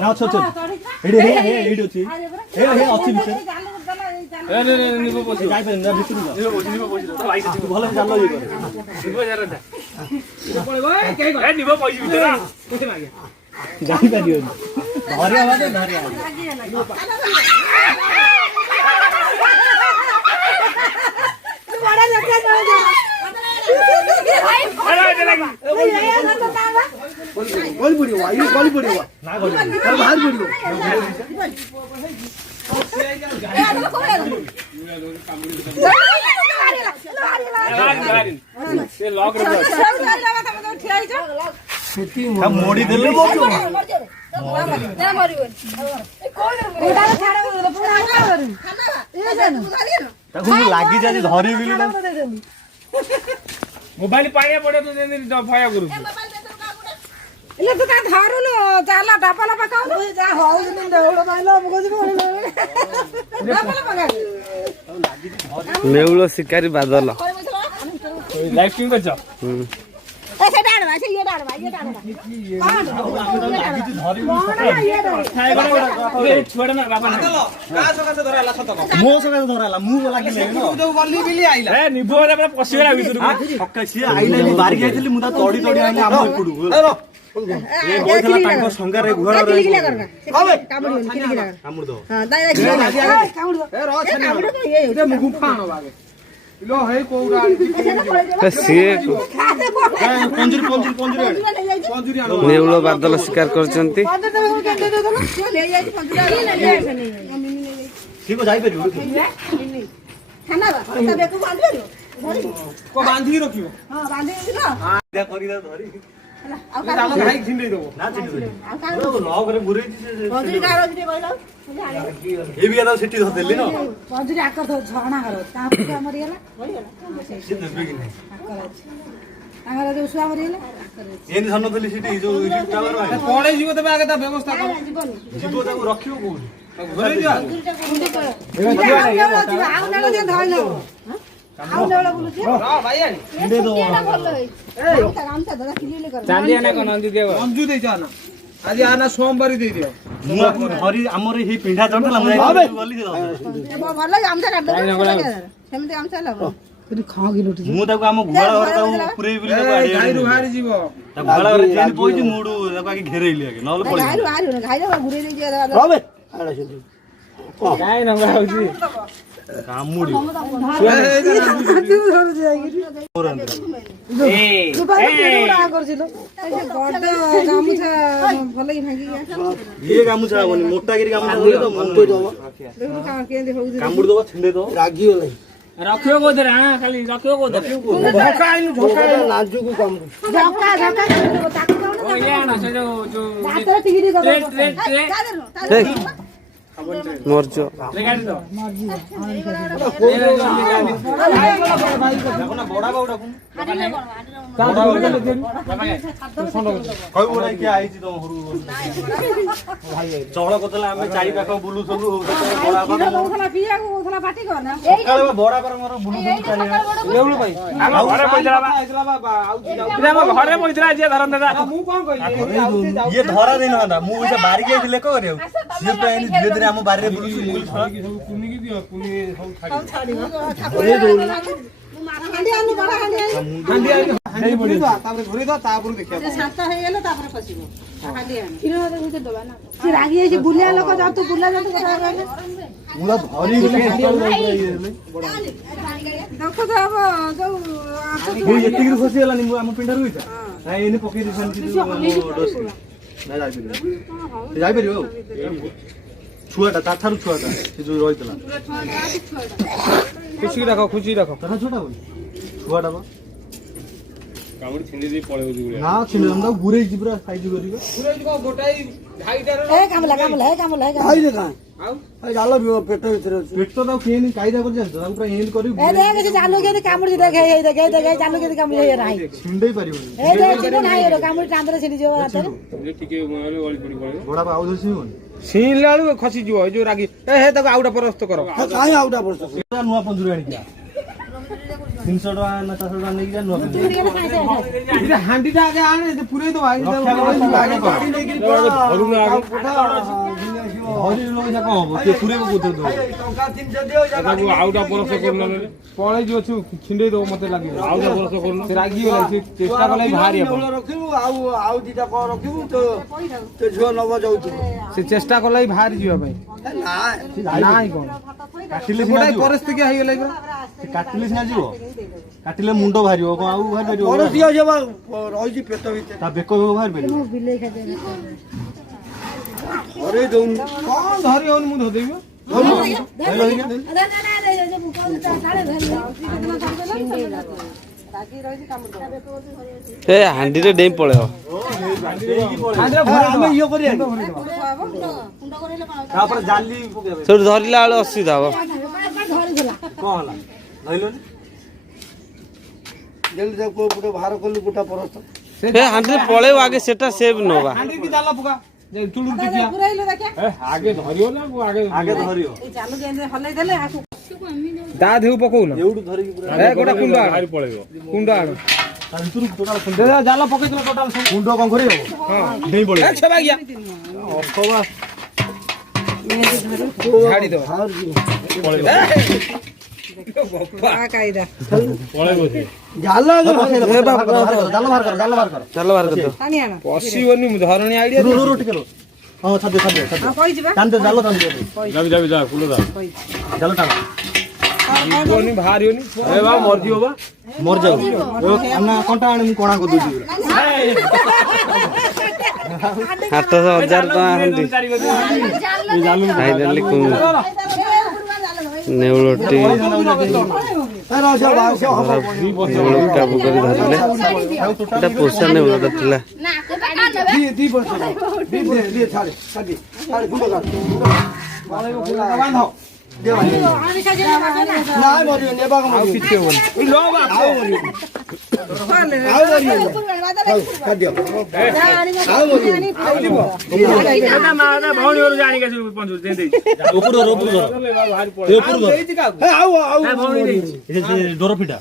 ना अच्छा अच्छा एडी हे एडी अछि हे अछि बिचार ए ने निबो पोछि जाय पे ना भितरु जा निबो पोछि तो भाई से भलो जालो ये करे निबो जरा जा पळे भाई के ए निबो पोछि भितर कोथे मागे जाई पादियो धरिया बाटे धरिया बड़ा लगा गोल पड़ी हुआ ये गोल पड़ी हुआ ना गोल बाहर पड़ी हुआ से लॉक रे हम मोड़ी देले बोचो ना मरियो ए कोन गोडा छाड़ा पुरा ना करू ए जानो ताको लागी जाजी धरी बिलु ना मोबाइल पाया पड़े तो जेनी भया करू इले तो का धरुलो जाला डबल पकाउ जा हो जने देउड पाइलो हम कोजी डबल पका नेउलो शिकारी बादल लाइव किंग करछ ए से डाडवा से ये डाडवा ये डाडवा लागी धरी खाए ए छोड़ ना बाबा बादल का सका से धराला सत मो सका से धराला मु लागी ले न जो गल्ली बिली आइला ए निबो रे पूरा पसिरा भितर सका सी आइला नि बारी आइतली मु ता तोडी तोडी आइला हम पडू ए बोइथला टाइम संगा रे घर रे अबे कामुड़ किलिकिला कामुड़ दो हां दाइ कामुड़ दो ए रो छने ए मु गुफा न बागे लो हे कोउरा से पंजुरी नेउलो बादल शिकार करचंती ठीक हो जाई पे खाना बा तबे को बांध को बांधी रखियो हां बांधी दिलो दे करी दे धरी आ का भाई छिंडे देबो ना छिंडे दे लॉक रे गुरे पंजुरी का रोज दे कहलो ए भी आता सिटी धदेली न पंजुरी आकर तो झणा करो ता पे मरि गेला से देबे कि नहीं तांगर जो सुआ मरि गेला एन धन देली सिटी जो टावर है पळे जीव तबे आगे ता व्यवस्था कर जीव ताको रखियो को घरे जा आउ नालो जे धइलो आउ नालो बोलुची हां भाई आनी दे दो एटा भलो है ए रामता दादा किलिले कर चांदी आना कोन अंदी देव अंजू दे जाना आज आना सोमवारी दे दियो मु धरी हमर ही पिंढा चढ़ला मु गली दे भलो आमता काट सेमते आमता लागो खा गिलो मु ताको हम घोड़ा घर ताको पुरै बिले ताको गाइरु हारि जीवो ता घोड़ा घर जेन पोइति मुडू ताको आके घेरैली आके नले पड़ी गाइरु हारि न गाइरु घुरे नै दिया अबे आडा से गाय न गाउजी कामुडी ए तू बारे केडा करছিলো এই যে গড গামুছা ভলই ভাঙি গিয়া ये गामुछा बनी मोटा गिरी गामुछा बोले तो मोटो दो देखो का केंदे होउ कामुड दो छिंडे दो रागी होलै रखियो गोदर हां खाली रखियो गोदर झोका आइनु झोका लाजू को काम झोका झोका ताकू ओ ये ना से जो हाथ टिगिरी कर ए मरजो लगाडी दो मर्जी ना बड़ा बाउडा को कई बड़ा के आइछि तो हरु चौड़ कोतला हम चारि पाख बुलु चलु बड़ा बाबा ओखला पिया को ओखला पाटी कर ना सकाळे बड़ा पर मोर बुलु चलु चारि लेउलु भाई हम घरे पइतला बाबा आउछि जाउ हम घरे पइतला जे धरन दादा मु कोन कहि ये धरा दिन हंदा मु इसे बारी के दिले करियो ये पे धीरे धीरे हम बारी रे बुलु कुनी की दियो कुनी सब छाड़ी हांडी आनु बड़ा हांडी हांडी बड़ी दो तापर घुरी दो तापर देखियो जे सात हे गेले तापर फसिबो हांडी आनु किनो दे दबा ना से रागी है बुलिया लोक जा तू बुला जा तू कथा कहले मुला धरी गेले देखो तो अब जो वो एति गिर फसी गेला नि हम पिंडा रुइता ना एने पकई दिसन कि डोस ना जाई परियो छुआटा ताथारु छुआटा से जो रहितला खुशी राखो ताहा छोटा बोल छुआटा बा कामुडी छिंडी दे पळे होजी गुरे ना छिंडी हम गुरे जिब्रा साइज करिबा गुरे को गोटाई ढाईटा ए कामला खाई दे का आउ ए जाला पेट भीतर पेट तो केनी कायदा कर जान हम पूरा एंड करी ए देख से चालू के कामुडी देखे चालू के कामुडी हे नाही छिंडे परिबो ए देख नाही रो कामुडी टांदरे छिंडी जो आते जे ठीके मोले गली पड़ी पड़े बड़ा आउ दसी होन सीन लालू खसी जिवो जो रागी ए हे तक आउटा परस्त करो काई आउटा परस्त नुवा पंजुरी आनी क्या 300 ଟଙ୍କା ନା 400 ଟଙ୍କା ନେଇକି ଯା ନୂଆ ହାଣ୍ଡିଟା ଆଗେ ଆଣେ ପୁରେଇ ଦବା ଆଗେ ଧରି କଣ ହବ ସେ ପୁରେଇକୁ କୋଉଥିରେ ଦବ ଆଉଟା ପରସ କରୁନ ପଳେଇ ଯିବ ଛୁ ଛିଣ୍ଡେଇ ଦବ ମତେ ଲାଗିବ ଆଉଟା ପରସ କରୁନ ସେ ରାଗି ଗଲା ସେ ଚେଷ୍ଟା କଲେ ଭାରି ରଖିବୁ ଆଉ ଦିଟା କଣ ରଖିବୁ ତ ଝିଅ ନବ ଯାଉଥିବ ସେ ଚେଷ୍ଟା କଲେ ବାହାରି ଯିବା ପାଇଁ ନାଇଁ କଣ କାଟିଲେ ଗୋଟାଏ ସିନା ଯିବ ପରିସ୍ଥିତି ହେଇଗଲା ପୁରା କାଟିଲେ ସିନା ଯିବ କାଟିଲେ ମୁଣ୍ଡ ବାହାରିବ କଣ ଆଉ ବାହାରି ପାରିବ ପରସିଆ ଯିବା ରହିଛି ପେଟ ଭିତରେ ତା ବେକ ବାହାରି ପାରିବ ଘରେ ଦଉନି କଣ ଧରି ହଉନି ମୁଁ ଧରିଦେବି ଏ ହାଣ୍ଡିରେ ଡେଇଁ ପଳେଇବ ଆମେ ଇଏ କରିବା ତାପରେ ଜାଲି ପକେଇବା ସେଠୁ ଧରିଲା ବେଳେ ଅସୁବିଧା ହବ କଣ ହେଲା ଧଇଲନି ଯେମିତି ତାକୁ ଗୋଟେ ବାହାର କଲୁ ଗୋଟା ପରସ୍ତ ଏ ହାଣ୍ଡିରେ ପଳେଇବ ଆଗେ ସେଟା ସେଭ୍ ନବା ହାଣ୍ଡି କି ଜାଲ ପକା ଚୁଡୁ ଟିକିଆ ଆଗେ ଧରିବ ନା ଆଗେ ଧରିବ ତା ଦେହକୁ ପକଉନ ଏଉଠୁ ଧରିକି ପୁରା ଗୋଟେ କୁଣ୍ଡ ଆଣ କୁଣ୍ଡ ଆଣ ତା ଭିତରକୁ ଟୋଟାଲ ଜାଲ ପକେଇଥିଲ ଟୋଟାଲ କୁଣ୍ଡ କଣ କରିବ ଡେଇଁ ପଳେଇବ ଅଥବା ଛାଡି ଦବ ଜାଲ ଜାଲ ବାହାର କର ଚାଲ ବାହାର କରିଦବ ପଶିବନି ଧରଣୀ ଆଇଡିଆ ଟିକେ ରୁହ ହଁ ଛାଡ ଟାଣି ଜାଲ ଟାଣି ଜାଲ ଟାଣ ଯିବନି ବାହାରିବନି ମରିଯିବ ବା ମରିଯାଉ ନା କଣ୍ଟା ଆଣି ମୁଁ କଣା କରିଦଉଛି 8,000 ଟଙ୍କା ହାଣ୍ଡି ଖାଇଦେଲି ନେଉଳଟି କାବୁ କରି ଧରିଲେ ଏଟା ପୋଷା ନେଉଳଟା ଥିଲା କିଛି ହବନି ଡୋର ଫିଟା